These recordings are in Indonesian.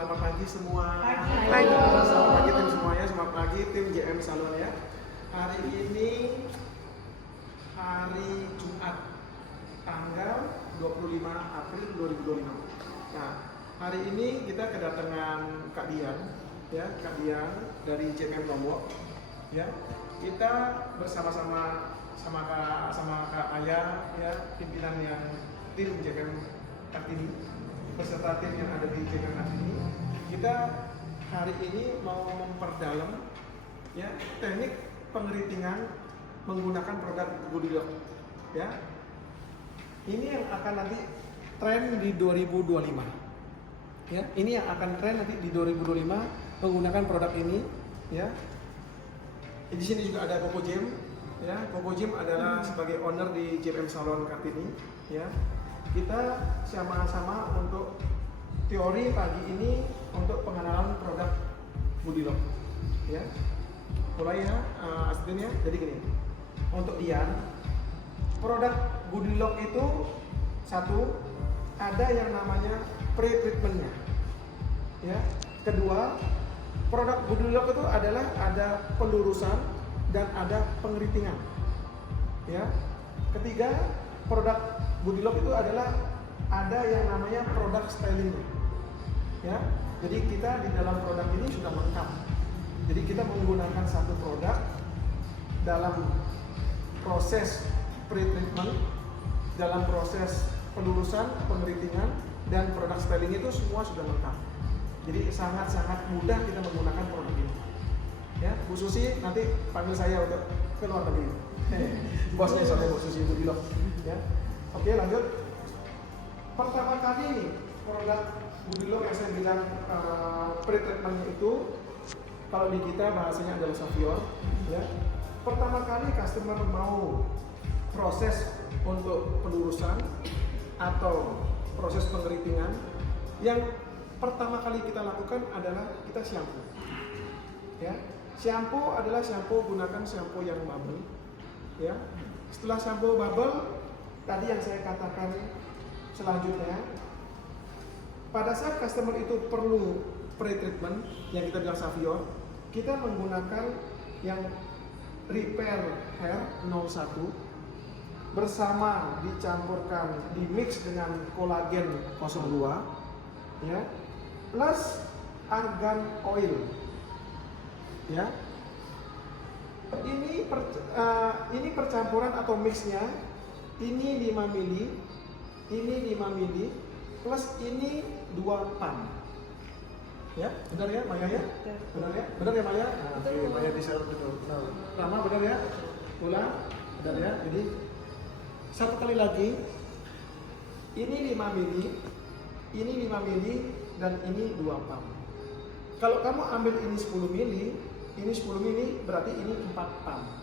Selamat pagi semua. Pagi. Selamat pagi tim semuanya, selamat pagi tim JM Salon ya. Hari ini hari Jumat tanggal 25 April 2025. Nah, hari ini kita kedatangan Kak Dian ya, Kak Dian dari JM Lombok ya. Kita bersama-sama sama Kak Ayah ya, pimpinan yang tim JM Kartini beserta tim yang ada di JM Kartini. Kita hari ini mau memperdalam ya teknik pengeritingan menggunakan produk Goodie Lock ya. Ini yang akan nanti tren di 2025 ya. Ini yang akan tren nanti di 2025 menggunakan produk ini ya. Di sini juga ada Koko Jim ya. Koko Jim adalah sebagai owner di JM Salon Kartini ya. Kita sama-sama untuk teori pagi ini untuk pengenalan produk Goodie Lock ya. Mulai ya Asdin ya. Jadi gini, untuk Dian produk Goodie Lock itu satu, ada yang namanya pre-treatmentnya ya. Kedua, produk Goodie Lock itu adalah ada pelurusan dan ada pengeritingan ya. Ketiga, produk Goodie Lock itu adalah ada yang namanya produk styling ya. Jadi kita di dalam produk ini sudah lengkap. Jadi kita menggunakan satu produk dalam proses pre-treatment, dalam proses pelurusan, pengeritingan, dan produk styling itu semua sudah lengkap. Jadi sangat-sangat mudah kita menggunakan produk ini. Ya, Bu Susi nanti panggil saya untuk ke luar negeri. Bosnya saya Bu Susi Goodie Lock. Ya. Oke, lanjut. Pertama kali nih produk Goodie Lock yang saya bilang pre-treatmentnya itu kalau di kita bahasanya adalah Savior ya. Pertama kali customer mau proses untuk pelurusan atau proses pengeritingan, yang pertama kali kita lakukan adalah kita shampoo ya. Shampoo adalah shampoo, gunakan shampoo yang bubble ya. Setelah shampoo bubble tadi yang saya katakan, selanjutnya pada saat customer itu perlu pre-treatment yang kita bilang Savior, kita menggunakan yang repair hair 01 bersama dicampurkan, di mix dengan kolagen 02 ya, plus argan oil ya. Ini percampuran atau mixnya, ini 5 mili, ini 5 mili, plus ini 2 pump ya. Benar ya Maya ya? Benar ya? Benar ya Maya? Nah, oke, Maya bisa betul. Nah, Rama benar ya? Ulang, benar ya? Jadi satu kali lagi, ini 5 mili, ini 5 mili, dan ini 2 pump. Kalau kamu ambil ini 10 mili, ini 10 mili, berarti ini 4 pump.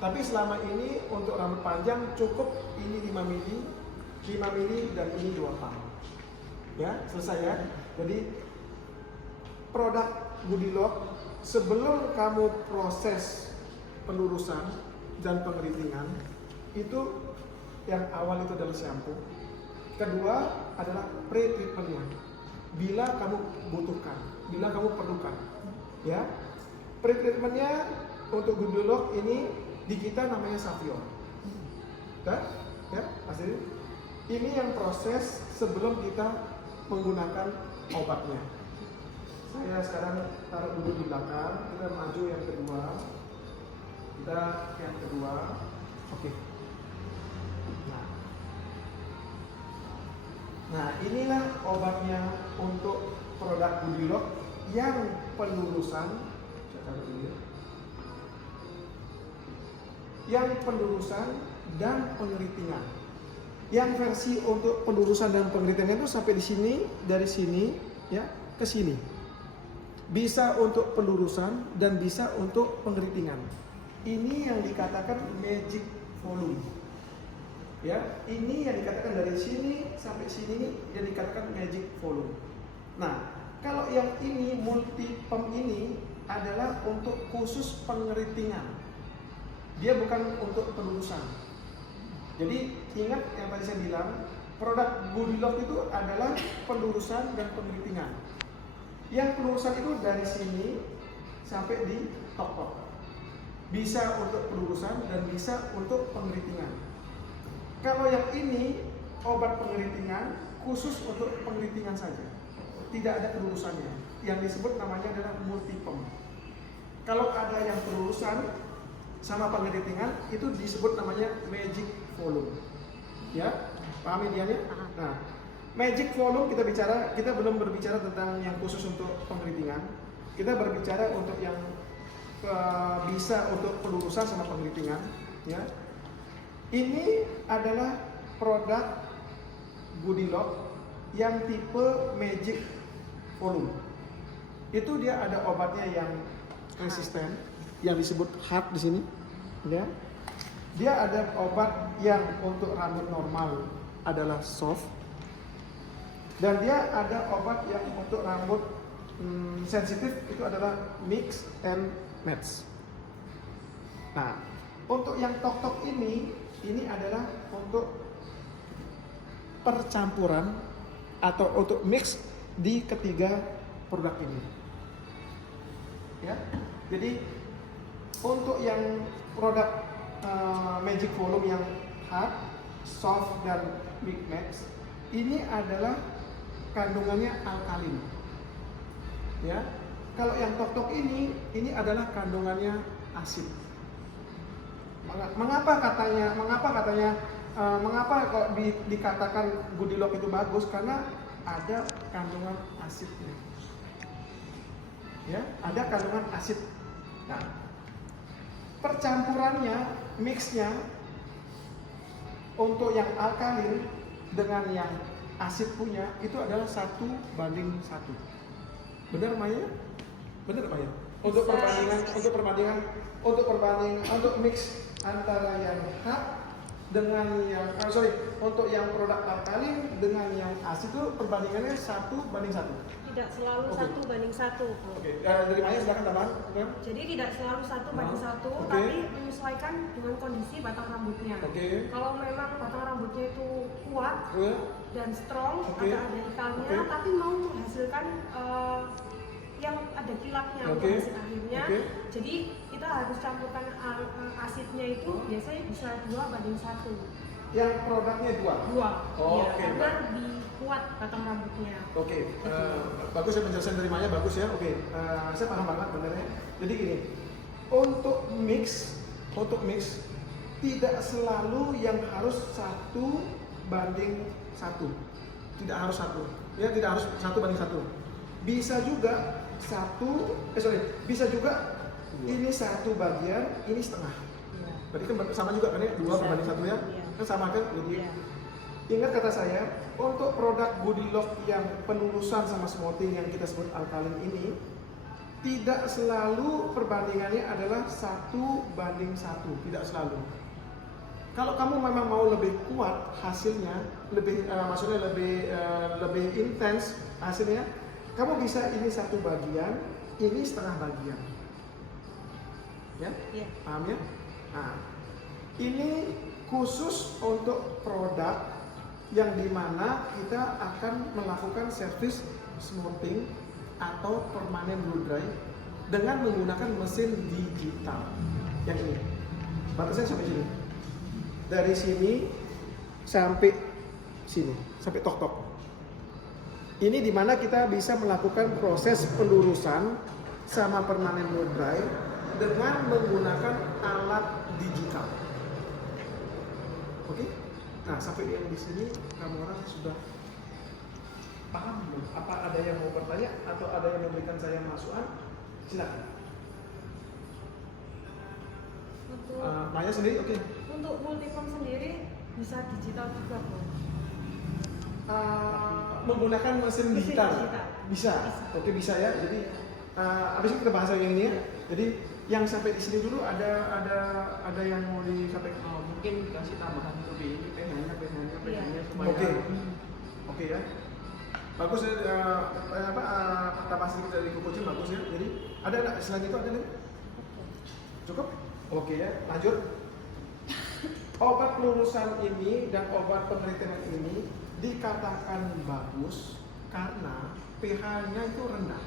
Tapi selama ini untuk rambut panjang cukup ini 5 mili, 5 mili, dan ini 2 pump. Ya, selesai ya. Jadi produk Goodie Lock sebelum kamu proses pelurusan dan pengeritingan itu yang awal itu adalah shampoo. Kedua adalah pre-treatmentnya. Bila kamu butuhkan, bila kamu perlukan, ya. Pre-treatmentnya untuk Goodie Lock ini di kita namanya Savior. Ya, asli. Ini yang proses sebelum kita menggunakan obatnya. Saya sekarang taruh dulu di belakang, kita maju yang kedua. Kita ke yang kedua. Oke. Nah, inilah obatnya untuk produk Goodie Lock yang pelurusan. Saya taruh dulu ya. Yang pelurusan dan pengeritingan. Yang versi untuk pelurusan dan pengeritingan itu sampai di sini, dari sini ya ke sini. Bisa untuk pelurusan dan bisa untuk pengeritingan. Ini yang dikatakan magic volume. Ya, ini yang dikatakan dari sini sampai sini yang dikatakan magic volume. Nah, kalau yang ini multi pump ini adalah untuk khusus pengeritingan. Dia bukan untuk pelurusan. Jadi ingat yang tadi saya bilang, produk Goodie Lock itu adalah pelurusan dan pengeritingan. Yang pelurusan itu dari sini sampai di tok-tok. Bisa untuk pelurusan dan bisa untuk pengeritingan. Kalau yang ini obat pengeritingan khusus untuk pengeritingan saja, tidak ada pelurusannya. Yang disebut namanya adalah multipem. Kalau ada yang pelurusan sama pengeritingan itu disebut namanya magic volume. Ya, paham ideanya? Nah, magic volume kita belum berbicara tentang yang khusus untuk pengeritingan. Kita berbicara untuk yang bisa untuk pelurusan sama pengeritingan, ya. Ini adalah produk Goodilock yang tipe magic volume. Itu dia ada obatnya yang resisten, yang disebut hard di sini, ya. Dia ada obat yang untuk rambut normal adalah soft, dan dia ada obat yang untuk rambut sensitif itu adalah mix and match. Nah, untuk yang tok-tok ini adalah untuk percampuran atau untuk mix di ketiga produk ini. Ya, jadi untuk yang produk magic volume yang hard, soft dan mix match ini adalah kandungannya alkalin. Ya, kalau yang tok-tok ini adalah kandungannya asid. Mengapa kok dikatakan Goodilock itu bagus? Karena ada kandungan asidnya. Ya, ada kandungan asid. Nah, percampurannya, mixnya untuk yang alkalin dengan yang asid punya itu adalah 1:1. Benar Maya? Benar Maya? Untuk mix antara yang hard dengan yang untuk yang produk alkalin dengan yang asid itu perbandingannya 1:1. Tidak selalu 1:1. Oke. Dari Maya silakan tambahan. Jadi tidak selalu 1:1, tapi menyesuaikan dengan kondisi batang rambutnya. Kalau memang batang rambutnya itu kuat dan strong, ada ikalnya, tapi mau menghasilkan yang ada kilapnya untuk hasil akhirnya. Jadi kita harus campurkan asidnya itu biasanya bisa 2:1. Yang produknya 2? 2. Karena lebih kuat batang rambutnya. Bagus ya penjelasan dari Maya, bagus ya. Saya paham banget benernya. Jadi gini, untuk mix tidak selalu yang harus 1:1. Tidak harus 1. Ya, tidak harus 1:1. Bisa juga bisa juga ini 1 bagian, ini setengah. Berarti kan sama juga kan ya, 2:1 ya? Kan sama kan? Jadi ingat kata saya, untuk produk Goodilock yang pelurusan sama smoothing yang kita sebut alkalin ini tidak selalu perbandingannya adalah 1:1, tidak selalu. Kalau kamu memang mau lebih kuat hasilnya, maksudnya lebih intens hasilnya, kamu bisa ini 1 bagian, ini setengah bagian. Ya? Paham ya? Nah, ini khusus untuk produk yang dimana kita akan melakukan service smoothing atau permanen blow dry dengan menggunakan mesin digital. Yang ini, batasnya sampai sini. Dari sini sampai sini, sampai tok-tok. Ini dimana kita bisa melakukan proses pelurusan sama permanen blow dry dengan menggunakan alat digital. Oke? Nah, sampai yang di sini kamu orang sudah paham belum? Apa ada yang mau bertanya atau ada yang memberikan saya masukan? Silakan. Maya sendiri, oke. Untuk multipem sendiri bisa digital juga, Bro. Menggunakan mesin digital. Bisa. Oke, bisa ya. Jadi habis itu kita bahas yang ini ya. Jadi yang sampai di sini dulu ada yang mau disampaikan. Mungkin dikasih tambahan lebih ini pH-nya supaya Oke ya. Bagus ya, tambahan sedikit dari kukucing bagus ya. Jadi ada nggak selain itu ada nih? Cukup? Oke ya, lanjut. Obat pelurusan ini dan obat penelitian ini dikatakan bagus karena pH-nya itu rendah.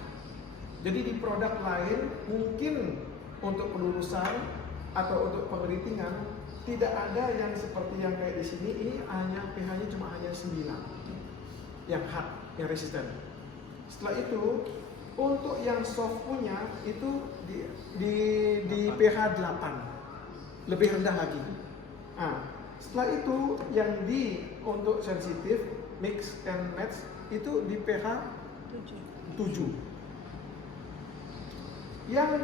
Jadi di produk lain mungkin untuk pelurusan atau untuk pengeritingan tidak ada yang seperti yang kayak di sini. Ini hanya pH-nya cuma hanya 9 yang hard, yang resisten. Setelah itu untuk yang soft punya itu di pH 8, lebih rendah lagi. Nah, setelah itu yang untuk sensitif mix and match itu di pH 7. Yang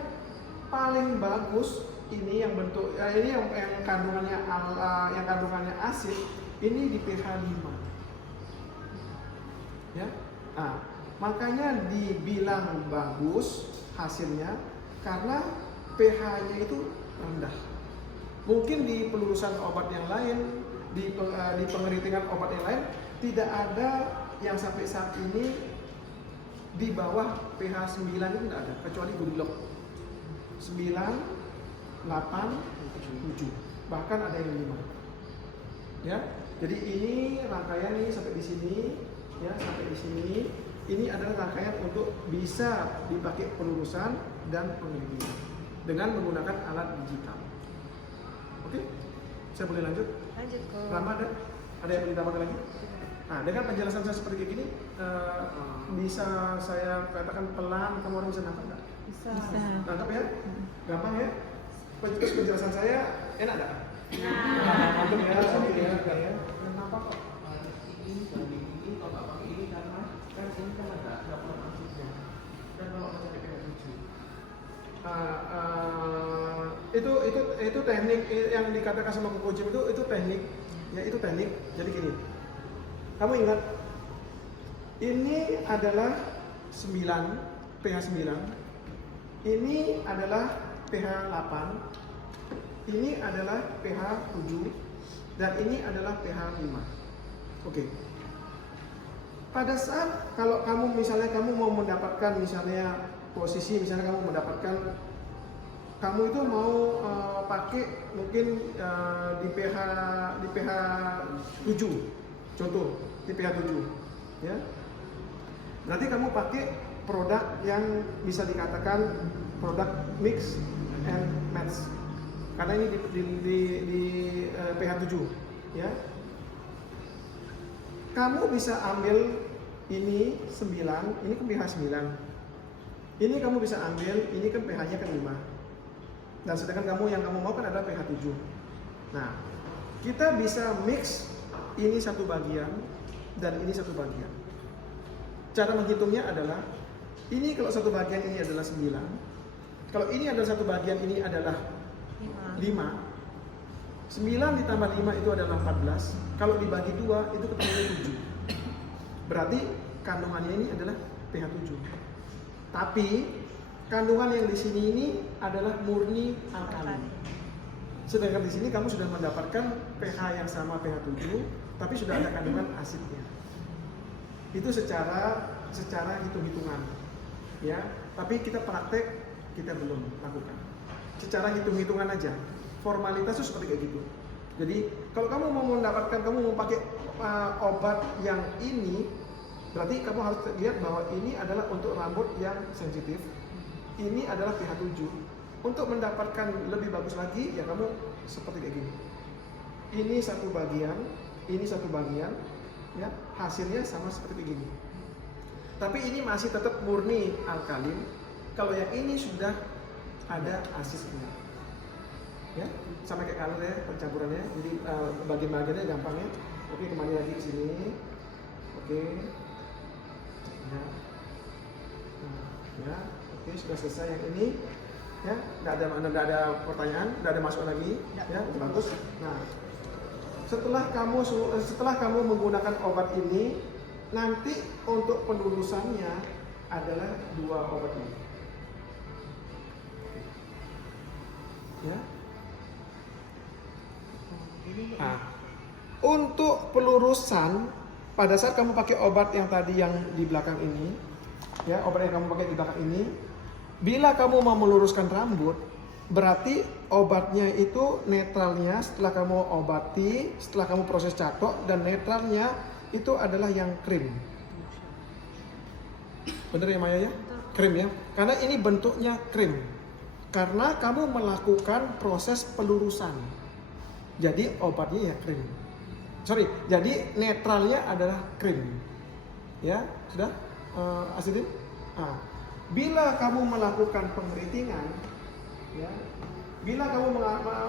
paling bagus ini yang bentuk ini yang kandungannya asid ini di pH 5. Ya. Nah, makanya dibilang bagus hasilnya karena pH-nya itu rendah. Mungkin di pelurusan obat yang lain, di pengeritingan obat yang lain tidak ada yang sampai saat ini di bawah pH 9 itu tidak ada, kecuali Goodlock 9, 8, 7, bahkan ada yang 5. Ya, jadi ini rangkaian ini sampai di sini, ya sampai di sini. Ini adalah rangkaian untuk bisa dipakai pelurusan dan pengeritingan dengan menggunakan alat digital. Oke, saya boleh lanjut? Lanjut ke. Rama ada yang ditambahkan lagi? Nah, dengan penjelasan saya seperti gini, bisa saya katakan pelan, kamu orang bisa nangkap nggak? Bisa. Nangkap ya? Gampang ya? Terus penjelasan saya enak nggak? Mantap ya, oke ya. Kenapa kok ini banding ini kok nggak pakai ini karena kan ini kan ada dapur asidnya. Dan kalau mencari pH 7. Itu teknik yang dikatakan sama Koko Jim itu teknik, ya itu teknik. Jadi gini, kamu ingat ini adalah 9 pH 9, ini adalah pH 8, ini adalah pH 7, dan ini adalah pH 5. Oke. Pada saat kalau kamu misalnya kamu mau mendapatkan misalnya posisi misalnya kamu mendapatkan kamu itu mau pakai mungkin di pH 7 contoh di pH 7 ya, berarti kamu pakai produk yang bisa dikatakan produk mix and match karena ini di pH 7 ya. Kamu bisa ambil ini 9, ini kan pH 9, ini kamu bisa ambil, ini kan pH-nya kan 5. Dan sedangkan yang kamu mau kan adalah pH 7. Nah, kita bisa mix ini satu bagian dan ini satu bagian. Cara menghitungnya adalah ini kalau satu bagian ini adalah 9. Kalau ini adalah satu bagian ini adalah 5. 9 ditambah 5 itu adalah 14. Kalau dibagi 2 itu ketemunya 7. Berarti kandungannya ini adalah pH 7. Tapi kandungan yang di sini ini adalah murni alkali. Sedangkan di sini kamu sudah mendapatkan pH yang sama pH 7, tapi sudah ada kandungan asidnya. Itu secara hitung-hitungan, ya. Tapi kita praktek kita belum lakukan. Secara hitung-hitungan aja. Formalitas itu seperti kayak gitu. Jadi kalau kamu mau mendapatkan, kamu mau pakai obat yang ini, berarti kamu harus lihat bahwa ini adalah untuk rambut yang sensitif. Ini adalah pH 7. Untuk mendapatkan lebih bagus lagi, ya kamu seperti kayak gini. Ini satu bagian, ya hasilnya sama seperti gini. Tapi ini masih tetap murni alkalin. Kalau yang ini sudah ada asidnya, ya sama kayak kalor ya pencampurannya. Jadi bagian-bagiannya gampang ya. Oke, kembali lagi ke sini. Oke, ya, ya. Oke, sudah selesai yang ini, ya, nggak ada pertanyaan, nggak ada masukan lagi, ya, bagus. Nah, setelah kamu menggunakan obat ini, nanti untuk pelurusannya adalah 2 obat ini, ya. Nah, untuk pelurusan pada saat kamu pakai obat yang tadi yang di belakang ini, ya, obat yang kamu pakai di belakang ini. Bila kamu mau meluruskan rambut, berarti obatnya itu netralnya setelah kamu obati, setelah kamu proses catok, dan netralnya itu adalah yang krim. Bener ya Maya ya? Krim ya, karena ini bentuknya krim. Karena kamu melakukan proses pelurusan. Jadi obatnya ya krim. Jadi netralnya adalah krim. Ya, sudah Asidin? Nah, bila kamu melakukan pengeritingan, ya, bila kamu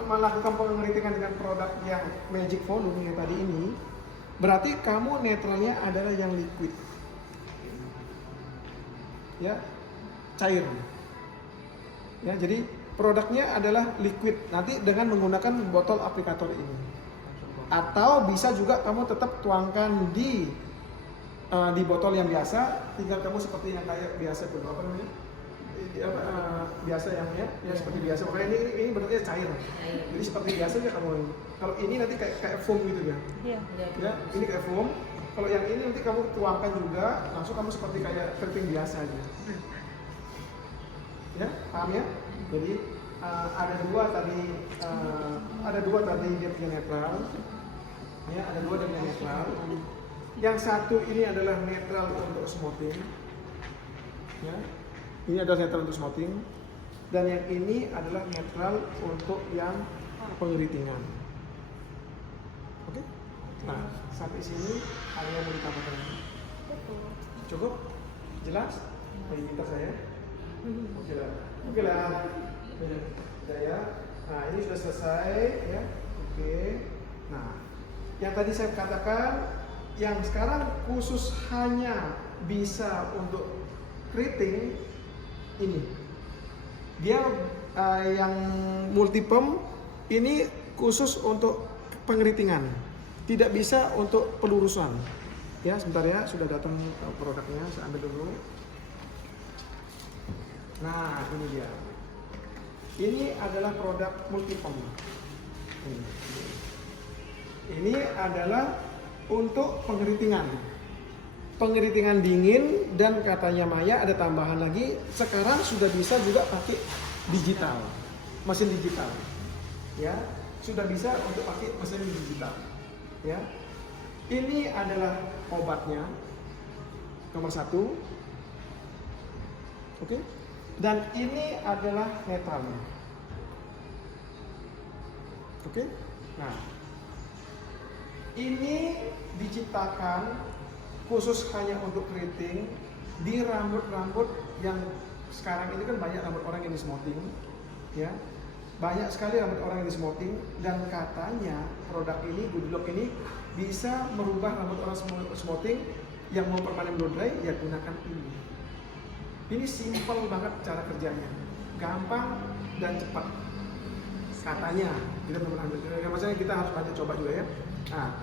melakukan pengeritingan dengan produk yang Magic Volume yang tadi ini, berarti kamu netralnya adalah yang liquid. Ya, cair. Ya, jadi produknya adalah liquid nanti dengan menggunakan botol aplikator ini. Atau bisa juga kamu tetap tuangkan di botol yang biasa, tinggal kamu seperti yang kayak biasa tuh, apa namanya? Biasa yang ya seperti biasa. Makanya ini bentuknya cair. Jadi seperti biasa aja kamu. Kalau ini nanti kayak foam gitu ya. Iya. Ya, ini kayak foam. Kalau yang ini nanti kamu tuangkan juga, langsung kamu seperti kayak keriting biasa aja. Ya, paham ya? Jadi ada dua tadi dia punya netral. Ya, ada dua dia punya netral. Yang satu ini adalah netral untuk smoothing. Ya. Ini adalah netral untuk smoothing. Dan yang ini adalah netral untuk yang pengeritingan. Oke? Nah, sampai sini ada yang mau ditambahkan? Cukup? Jelas? Bagi kita saya? Oke lah. Sudah ya. Nah, ini sudah selesai ya. Oke. Nah, yang tadi saya katakan, yang sekarang khusus hanya bisa untuk keriting ini. Dia yang multi pump ini khusus untuk pengeritingan. Tidak bisa untuk pelurusan. Ya, sebentar ya, sudah datang produknya, saya ambil dulu. Nah, ini dia. Ini adalah produk multi pump. Ini adalah untuk pengeritingan. Pengeritingan dingin, dan katanya Maya ada tambahan lagi, sekarang sudah bisa juga pakai digital. Mesin digital. Ya, sudah bisa untuk pakai mesin digital. Ya. Ini adalah obatnya. Nomor 1. Oke. Dan ini adalah netralnya. Oke. Nah, ini diciptakan khusus hanya untuk keriting di rambut-rambut yang sekarang ini kan banyak rambut orang yang di smoothing, ya. Banyak sekali rambut orang yang di smoothing, dan katanya produk ini, Good Lock ini bisa merubah rambut orang smoothing yang mau permanen blow dry, ya gunakan ini. Ini simple banget cara kerjanya, gampang dan cepat. Katanya, kita belum pernah, maksudnya kita harus banyak coba juga ya. Nah,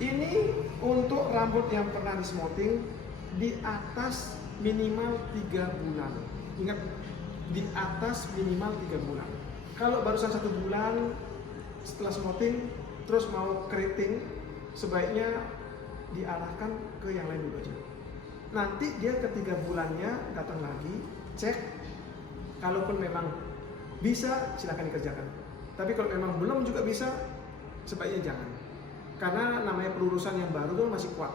ini untuk rambut yang pernah di smoothing di atas minimal 3 bulan. Ingat, di atas minimal 3 bulan. Kalau barusan 1 bulan setelah smoothing terus mau keriting, sebaiknya diarahkan ke yang lain dulu aja. Nanti dia ke 3 bulannya datang lagi, cek. Kalaupun memang bisa, silakan dikerjakan. Tapi kalau memang belum juga bisa, sebaiknya jangan. Karena namanya pelurusan yang baru itu masih kuat.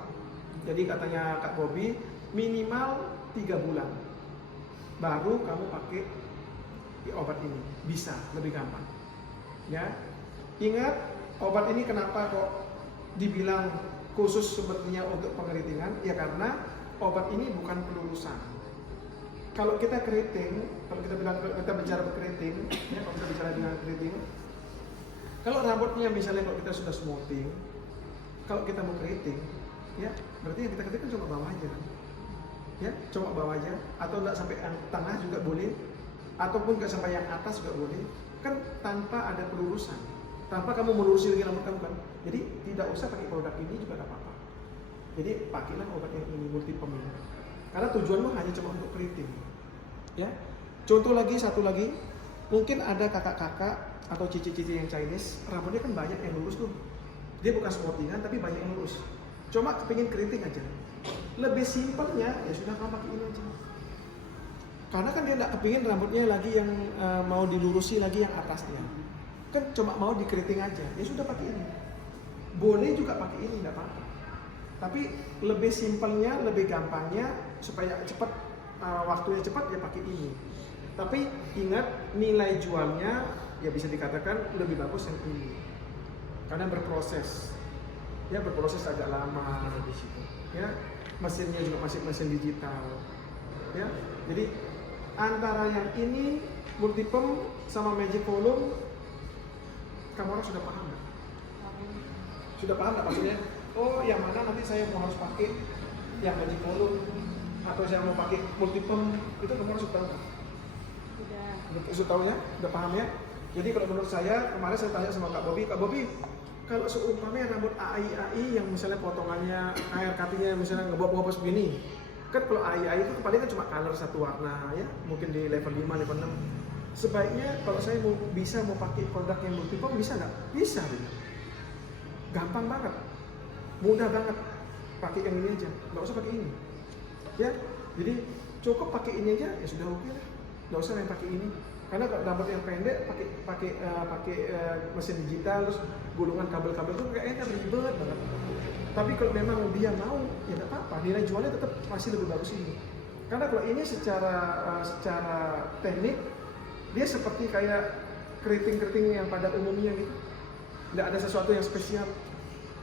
Jadi katanya Kak Bobby, minimal 3 bulan baru kamu pakai obat ini. Bisa, lebih gampang. Ya. Ingat, obat ini kenapa kok dibilang khusus sepertinya untuk pengeritingan? Ya karena obat ini bukan pelurusan. Kalau kita keriting, kalau kita bicara keriting, ya, kalau kita bicara dengan keriting, kalau rambutnya misalnya kalau kita sudah smoothing, kalau kita mau keriting, ya berarti yang kita keriting cuma bawah aja, ya cuma bawah aja, atau enggak sampai yang tengah juga boleh, ataupun nggak sampai yang atas juga boleh, kan tanpa ada pelurusan, tanpa kamu melurusi lagi rambut kamu kan. Jadi tidak usah pakai produk ini juga tidak apa-apa. Jadi pakailah obat yang ini, multi pump ini. Karena tujuanmu hanya cuma untuk keriting. Ya. Contoh lagi, satu lagi, mungkin ada kakak-kakak atau cici-cici yang Chinese, rambutnya kan banyak yang lurus tuh. Dia bukan smoothing tapi banyak yang lurus. Cuma kepingin keriting aja. Lebih simpelnya ya sudah kamu pakai ini aja. Karena kan dia tidak kepingin rambutnya lagi yang mau dilurusi lagi yang atasnya. Kan cuma mau dikeriting aja. Ya sudah pakai ini. Boleh juga pakai ini, tidak apa-apa. Tapi lebih simpelnya, lebih gampangnya supaya cepat waktunya cepat ya pakai ini. Tapi ingat nilai jualnya ya bisa dikatakan lebih bagus yang ini karena berproses, ya berproses agak lama di situ. Ya mesinnya juga masih mesin digital. Ya jadi antara yang ini multipump sama magic volume, kamu orang sudah paham nggak? Sudah paham nggak maksudnya? Oh yang mana nanti saya mau harus pakai yang magic volume atau saya mau pakai multipump, itu kamu harus tahu nggak? Sudah tahu ya? Sudah paham ya? Jadi kalau menurut saya, kemarin saya tanya sama Kak Bobby, kalau seumpamanya rambut AI yang misalnya potongannya, haircuttingnya misalnya ngebobot begini, kan kalau AI itu paling kan cuma color satu warna ya, mungkin di level 5, level 6. Sebaiknya kalau saya mau pakai produk yang multipump, bisa nggak? Bisa, gampang banget, mudah banget, pakai yang ini aja, nggak usah pakai ini, ya. Jadi cukup pakai ini aja, ya sudah oke lah, nggak usah yang pakai ini. Karena kalau rambut yang pendek pakai mesin digital terus gulungan kabel-kabel itu kayaknya ribet banget. Tapi kalau memang dia mau ya nggak apa-apa, nilai jualnya tetap masih lebih bagus ini. Karena kalau ini secara teknik dia seperti kayak keriting-keriting yang pada umumnya gitu, nggak ada sesuatu yang spesial.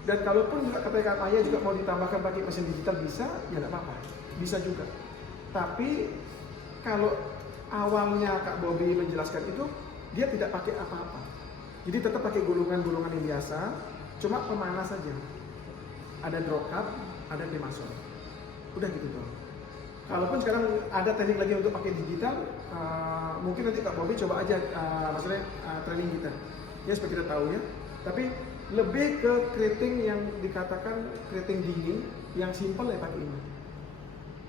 Dan kalaupun juga kata Maya juga mau ditambahkan pakai mesin digital bisa, ya nggak apa-apa, bisa juga. Tapi kalau awalnya Kak Bobby menjelaskan itu, dia tidak pakai apa-apa. Jadi tetap pakai gulungan-gulungan yang biasa, cuma pemanas saja. Ada drop cap, ada demasol. Udah gitu tuh. Kalaupun sekarang ada teknik lagi untuk pakai digital, mungkin nanti Kak Bobby coba aja, maksudnya training kita. Ya supaya kita tahu ya. Tapi lebih ke keriting yang dikatakan keriting dingin, yang simple ya pakai ini.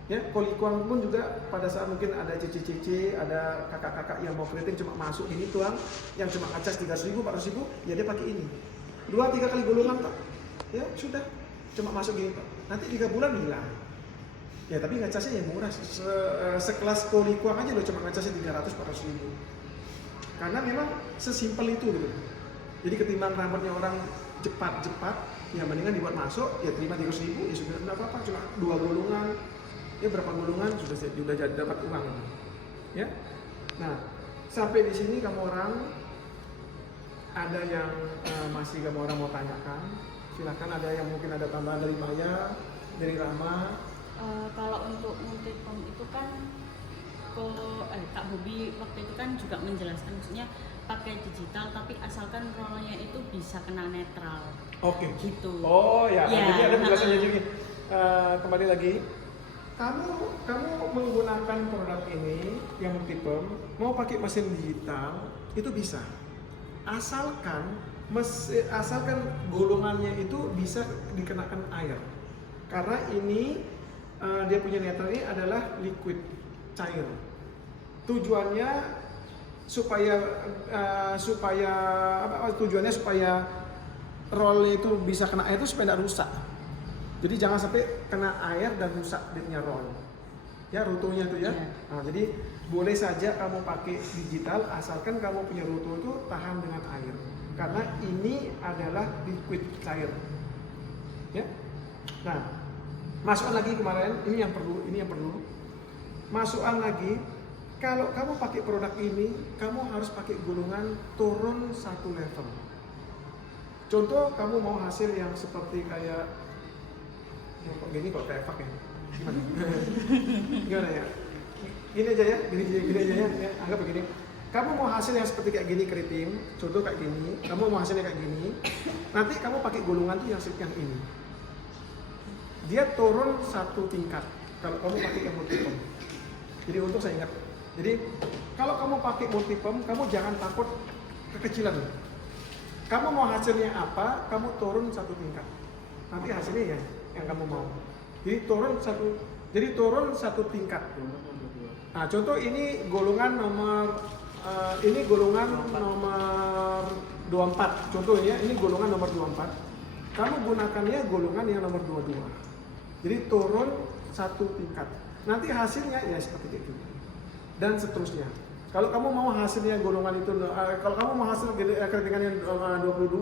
Ya, kolikuang pun juga pada saat mungkin ada cici-cici, ada kakak-kakak yang mau keriting cuma masuk ini tuang, yang cuma ngecas 300.000, 400.000, ya dia pakai ini. 2-3 kali gulungan Pak, ya sudah, cuma masuk gini Pak. Nanti 3 bulan hilang. Ya tapi ngecasnya yang murah, sekelas kolikuang aja loh cuma ngecasnya 300-400.000. Karena memang sesimpel itu gitu. Jadi ketimbang rambutnya orang cepat-cepat, ya mendingan dibuat masuk, ya terima 300.000, ya sudah enggak apa-apa, cuma 2 gulungan. Ya berapa gulungan sudah dapat uang, ya. Nah sampai di sini kamu orang ada yang masih kamu orang mau tanyakan, silakan. Ada yang mungkin ada tambahan dari Maya, dari Rama. Kalau untuk multipump itu kan Kak Bobby waktu itu kan juga menjelaskan maksudnya pakai digital tapi asalkan rollnya itu bisa kena netral. Oke. Gitu. Oh ya. Ya. Jadi ada penjelasannya juga. Kembali lagi. Kamu menggunakan produk ini yang multipump, mau pakai mesin digital itu bisa, asalkan gulungannya itu bisa dikenakan air. Karena ini dia punya netral ini adalah liquid, cair. Tujuannya supaya rollnya itu bisa kena air itu supaya tidak rusak. Jadi jangan sampai kena air dan rusak dia roll. Ya rutunya itu ya. Nah, jadi boleh saja kamu pakai digital asalkan kamu punya rutu itu tahan dengan air. Karena ini adalah liquid cair. Ya. Nah, masukan lagi kemarin ini yang perlu. Masukan lagi, kalau kamu pakai produk ini, kamu harus pakai gulungan turun 1 level. Contoh kamu mau hasil yang seperti kayak gini kok kayak fak ya? Gimana ya? Gini aja ya, gini aja ya, anggap begini. Kamu mau hasil yang seperti kayak gini keriting, contoh kayak gini, kamu mau hasilnya kayak gini, nanti kamu pakai gulungan tuh yang ini. Dia turun 1 tingkat kalau kamu pakai yang multipump. Jadi untuk saya ingat. Jadi kalau kamu pakai multipump, kamu jangan takut kekecilan. Kamu mau hasilnya apa, kamu turun 1 tingkat. Nanti hasilnya ya yang kamu mau. Jadi turun satu tingkat. Nah, contoh ini golongan nomor 24. Contoh ya, ini golongan nomor 24. Kamu gunakannya golongan yang nomor 22. Jadi turun 1 tingkat. Nanti hasilnya ya seperti itu. Dan seterusnya. Kalau kamu mau hasilnya golongan itu, kalau kamu mau hasil keritingan yang 22,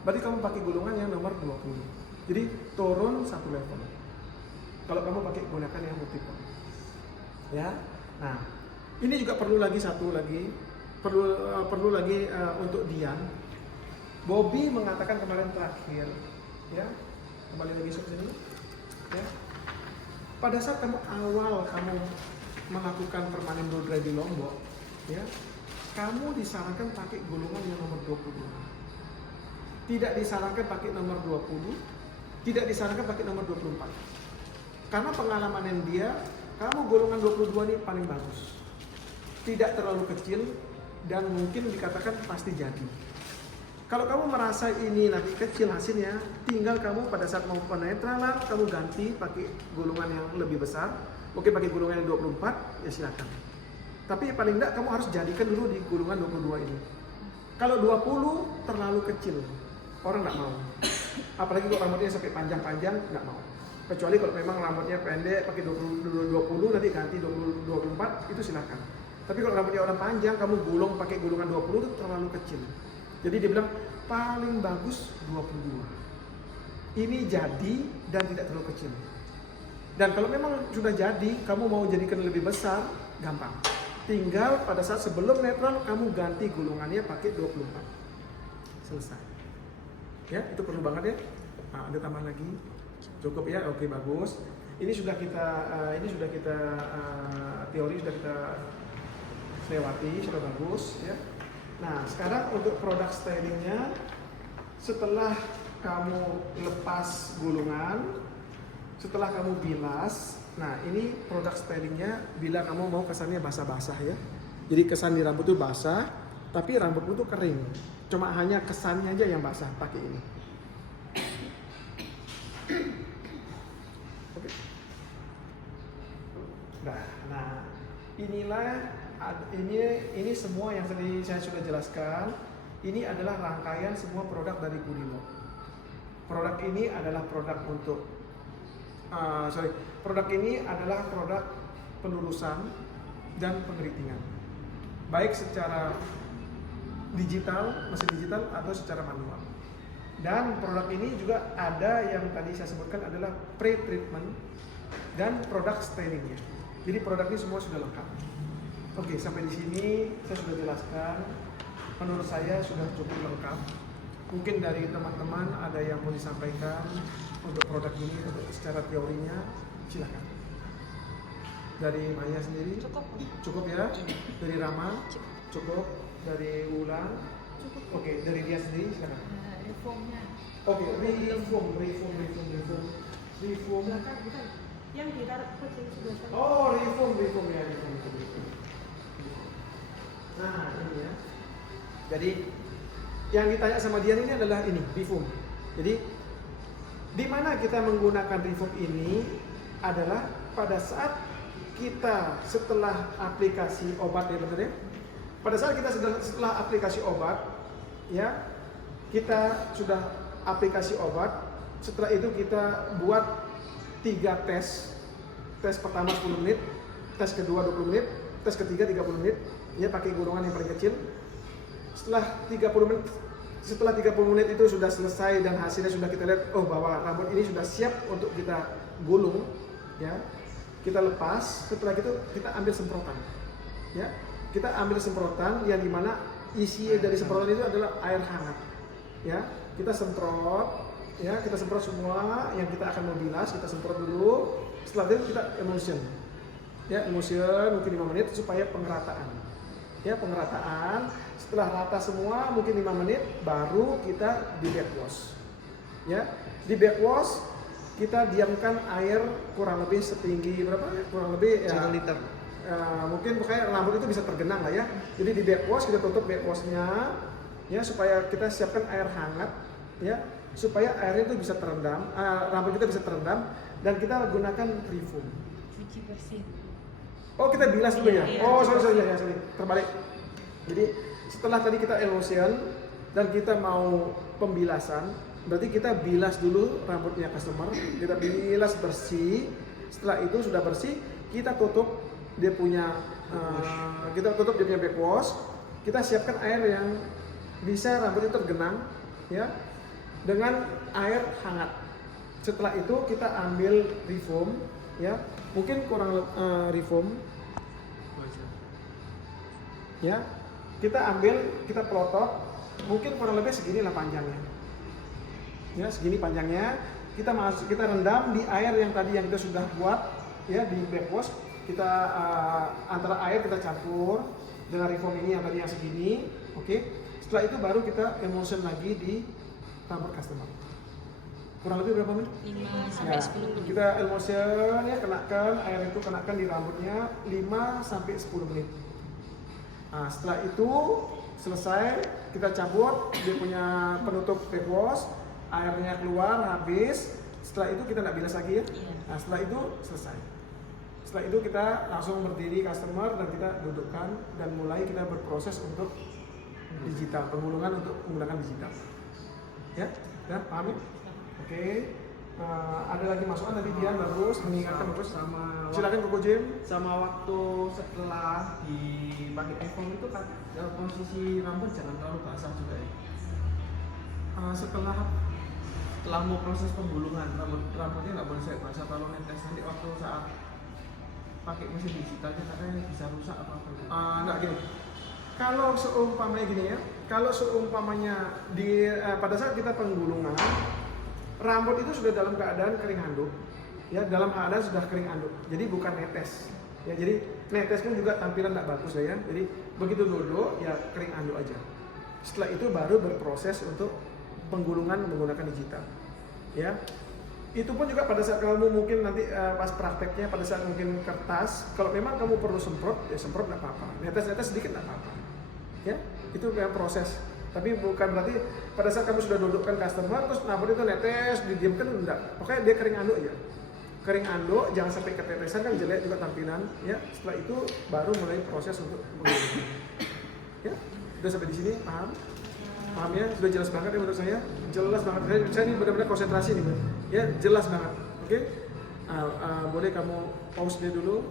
berarti kamu pakai golongan yang nomor 20. Jadi turun 1 level. Kalau kamu pakai gunakan yang multipump. ya. Nah, ini juga perlu lagi untuk Dian. Bobby mengatakan kemarin terakhir, ya, kembali lagi ke sini, ya. Pada saat kamu melakukan permanen blow dry di Lombok, ya, kamu disarankan pakai gulungan yang nomor 22. Tidak disarankan pakai nomor 20, tidak disarankan pakai nomor 24. Karena pengalaman dia, kamu golongan 22 ini paling bagus. Tidak terlalu kecil dan mungkin dikatakan pasti jadi. Kalau kamu merasa ini nanti kecil hasilnya, tinggal kamu pada saat mau penetralan, kamu ganti pakai gulungan yang lebih besar. Mungkin pakai gulungan yang 24, ya silakan. Tapi paling enggak kamu harus jadikan dulu di gulungan 22 ini. Kalau 20 terlalu kecil, orang nggak mau. Apalagi kalau rambutnya sampai panjang-panjang, nggak mau. Kecuali kalau memang rambutnya pendek, pakai 20 nanti ganti 24, itu silakan. Tapi kalau rambutnya orang panjang, kamu gulung pakai gulungan 20 itu terlalu kecil. Jadi dia bilang paling bagus 22. Ini jadi dan tidak terlalu kecil. Dan kalau memang sudah jadi, kamu mau jadikan lebih besar, gampang. Tinggal pada saat sebelum netral, kamu ganti gulungannya pakai 24. Selesai. Ya, itu perlu banget ya. Nah, ada tambahan lagi? Cukup ya? Oke, bagus. Ini sudah kita teori sudah kita lewati, sudah bagus ya. Nah, sekarang untuk produk stylingnya, setelah kamu lepas gulungan, setelah kamu bilas, nah ini produk stylingnya bila kamu mau kesannya basah-basah ya. Jadi kesan di rambut itu basah, tapi rambutmu tuh kering. Cuma hanya kesannya aja yang basah pakai ini. Oke. Nah, ini semua yang tadi saya sudah jelaskan. Ini adalah rangkaian semua produk dari Kudilok. Produk ini adalah produk untuk produk ini adalah produk pelurusan dan pengeritingan, baik secara digital, mesin digital atau secara manual. Dan produk ini juga ada yang tadi saya sebutkan adalah pre-treatment dan produk stylingnya. Jadi produk ini semua sudah lengkap. Oke, sampai di sini saya sudah jelaskan. Menurut saya sudah cukup lengkap. Mungkin dari teman-teman ada yang mau disampaikan untuk produk ini, untuk secara teorinya, silakan. Dari Maya sendiri? Cukup ya? Dari Rama? Cukup. Dari Wulan? Cukup. Oke, dari dia sendiri silakan. Reformnya. Oke, reform. Yang ditaruh ke sini. Oh, reform ya. Nah, ini ya. Jadi yang ditanya sama dia ini adalah ini, reform. Jadi di mana kita menggunakan reform ini adalah pada saat kita setelah aplikasi obat ya benar ya. Pada saat kita setelah aplikasi obat ya, kita sudah aplikasi obat. Setelah itu kita buat 3 tes. Tes pertama 10 menit, tes kedua 20 menit, tes ketiga 30 menit. Ya pakai gulungan yang paling kecil. Setelah 30 menit itu sudah selesai dan hasilnya sudah kita lihat, oh bahwa rambut ini sudah siap untuk kita gulung, ya. Kita lepas, setelah itu kita ambil semprotan. Ya. Kita ambil semprotan yang dimana isi dari semprotan itu adalah air hangat. Ya. Kita semprot, ya, kita semprot semua yang kita akan membilas, kita semprot dulu. Setelah itu kita emulsion. Ya, emulsion mungkin 5 menit supaya pengerataan. Ya, pengerataan. Setelah rata semua mungkin 5 menit baru kita di backwash. Ya, di backwash kita diamkan air kurang lebih setinggi berapa? Kurang lebih ya 1 liter. Mungkin pokoknya rambut itu bisa tergenang lah ya. Jadi di backwash kita tutup backwashnya ya supaya kita siapkan air hangat ya supaya airnya itu bisa terendam, rambut kita bisa terendam dan kita gunakan reform. Cuci bersih. Oh kita bilas dulu ya? Iya, Oh sorry, terbalik. Jadi setelah tadi kita emulsion dan kita mau pembilasan, berarti kita bilas dulu rambutnya customer, kita bilas bersih. Setelah itu sudah bersih, kita tutup dia punya backwash. Kita siapkan air yang bisa rambutnya tergenang, ya, dengan air hangat. Setelah itu kita ambil reform, ya, mungkin kurang reform Ya, kita ambil, kita pelotok, mungkin kurang lebih segini lah panjangnya. Ya, segini panjangnya. Kita rendam di air yang tadi yang kita sudah buat, ya, di backwash. Kita antara air kita campur dengan reform ini yang tadi yang segini, oke. Setelah itu baru kita emulsion lagi di rambut customer. Kurang lebih berapa menit? 5 sampai 10 menit. Kita emulsion, ya, kenakan air itu, kenakan di rambutnya 5 sampai 10 menit. Nah, setelah itu selesai, kita cabut, dia punya penutup backwash, airnya keluar, habis. Setelah itu kita tidak bilas lagi, ya. Nah, setelah itu selesai. Setelah itu kita langsung berdiri customer dan kita dudukkan dan mulai kita berproses untuk digital, penggulungan untuk menggunakan digital. Ya, paham ya? Oke. Ada lagi masukan tadi Dian, bagus, mengingatkan bagus. Sama Silakan Koko Jim. sama waktu setelah dipakai iPhone itu kan posisi rambut jangan terlalu basah juga ya. Setelah mau proses penggulungan rambutnya nggak boleh saya basah, kalau netes nanti waktu saat pakai mesin digitalnya katanya bisa rusak apa Enggak gini. Kalau seumpamanya gini ya, kalau seumpamanya pada saat kita penggulungan, rambut itu sudah dalam keadaan kering handuk, ya, dalam keadaan sudah kering handuk. Jadi bukan netes, ya. Jadi netes pun juga tampilan tidak bagus ya. Jadi begitu duduk ya kering handuk aja. Setelah itu baru berproses untuk penggulungan menggunakan digital, ya. Itu pun juga pada saat kamu mungkin nanti pas prakteknya, pada saat mungkin kertas, kalau memang kamu perlu semprot, ya semprot nggak apa-apa. Netes sedikit nggak apa-apa, ya. Itu memang proses. Tapi bukan berarti pada saat kamu sudah dudukkan customer terus rambut itu netes, didiamkan, enggak. Pokoknya dia kering anduk aja. Kering anduk, jangan sampai ketetesan, kan jelek juga tampilan, ya. Setelah itu baru mulai proses untuk menggulung. Ya, udah sampai di sini, paham? Paham ya? Sudah jelas banget ya menurut saya? Jelas banget. Saya ini benar-benar konsentrasi nih, ya, jelas banget. Oke? Boleh kamu pause dia dulu.